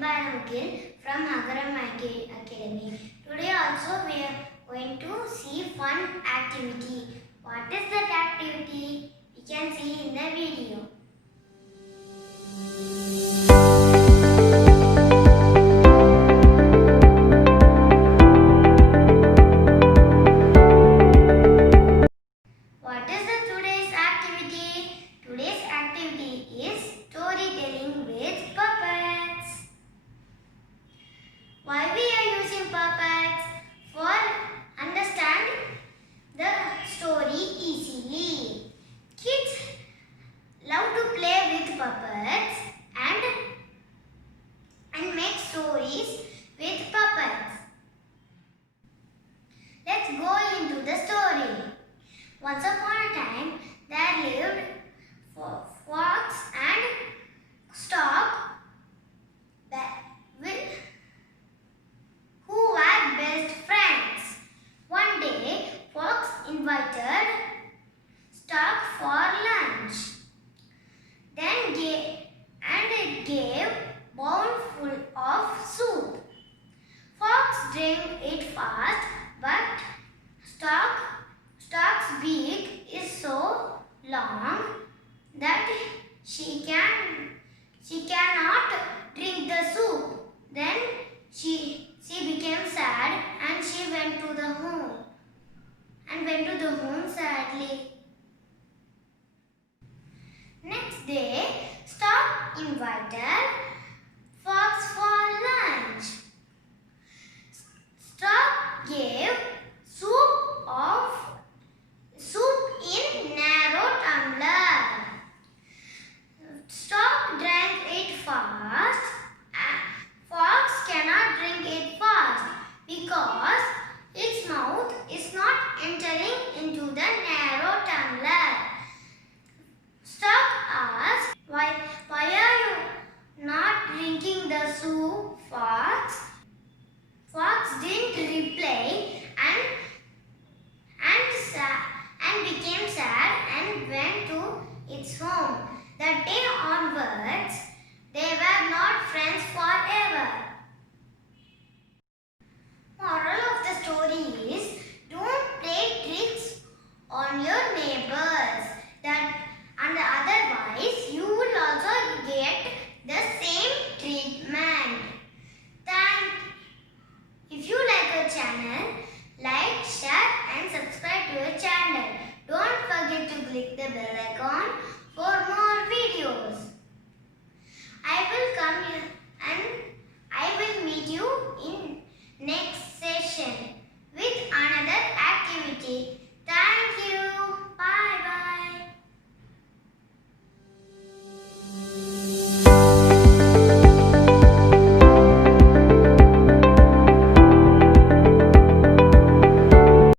Baramukil from Hagaram Academy. Today also we are going to see fun activity. What is that activity? We can see in the video. What is the today's activity? Today's activity is storytelling with puppets. Why we are using puppets? For understand the story easily. Kids love to play with puppets and make stories with puppets. Let's go into the story. Once upon a time, there lived fox and stork who were best friends. One day, fox invited stork for lunch. Then gave bowl full of soup. Fox drank it fast, but Stork's beak is so long that she cannot drink the soup. Then she became sad and she went to the home sadly. Next day, Stork invited